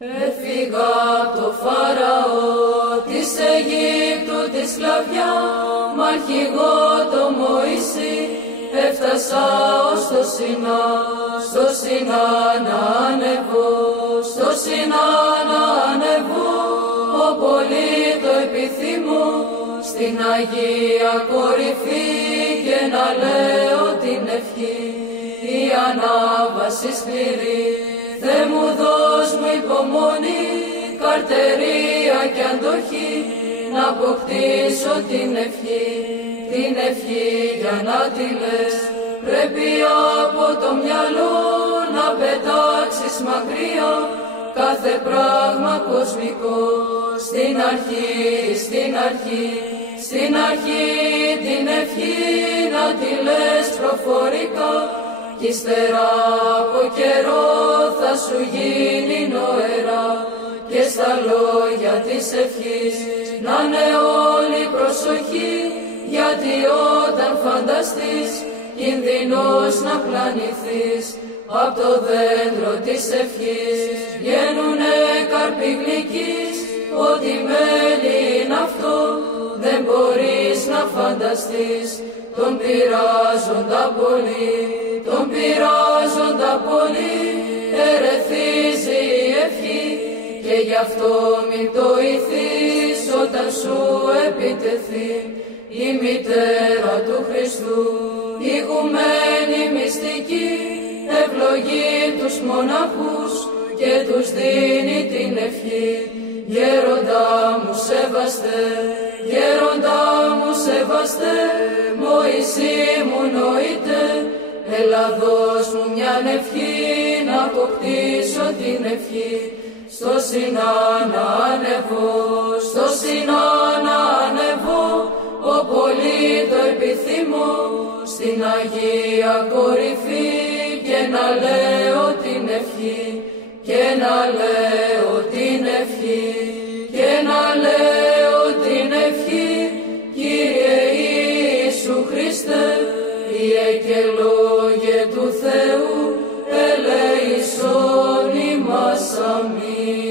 Έφυγα απ' το Φαραώ της Αιγύπτου τη σκλαβιά, μ' αρχηγό το Μωυσή, έφτασα ως το Σινά, στο Σινά να ανεβώ, στο Σινά να ανεβώ, ο πολύ το επιθυμώ, στην Αγία κορυφή και να λέω την ευχή, η ανάβαση σκληρή. Θεέ μου δώσ' μου υπομονή, καρτερία και αντοχή, να αποκτήσω την ευχή για να τη λες. Πρέπει από το μυαλό να πετάξεις μακριά κάθε πράγμα κοσμικό. Στην αρχή την ευχή να τη λες προφορικά, κι ύστερα από καιρό θα σου γίνει νοερά, και στα λόγια της ευχής να είναι όλη προσοχή, γιατί όταν φανταστείς κινδυνός να πλανηθείς, απ' το δέντρο της ευχής βγαίνουνε καρποί γλυκείς. Ό,τι μέλι είναι αυτό δεν μπορείς να φανταστείς, τον πειράζοντα πολύ, τον πειράζοντα πολύ, ερεθίζει η ευχή, και γι' αυτό μην τοηθείς όταν σου επιτεθεί η μητέρα του Χριστού, η ηγουμένη μυστική, ευλογεί τους μοναχούς και τους δίνει την ευχή. Γέροντα μου σεβαστέ, γέροντα μου σεβαστέ, Μωυσή μου νοείται, έλα δώσ' μου μιαν ευχή, να αποκτήσω την ευχή. Στο Σινά να ανεβώ, στο Σινά να ανεβώ, ο πολύ το επιθυμώ, στην Αγία κορυφή, και να λέω την ευχή, και να λέω την ευχή, και να λέω την ευχή. Κύριε Ιησού Χριστέ, Υιέ και Λόγε του Θεού, ελέησον ημάς. Αμήν.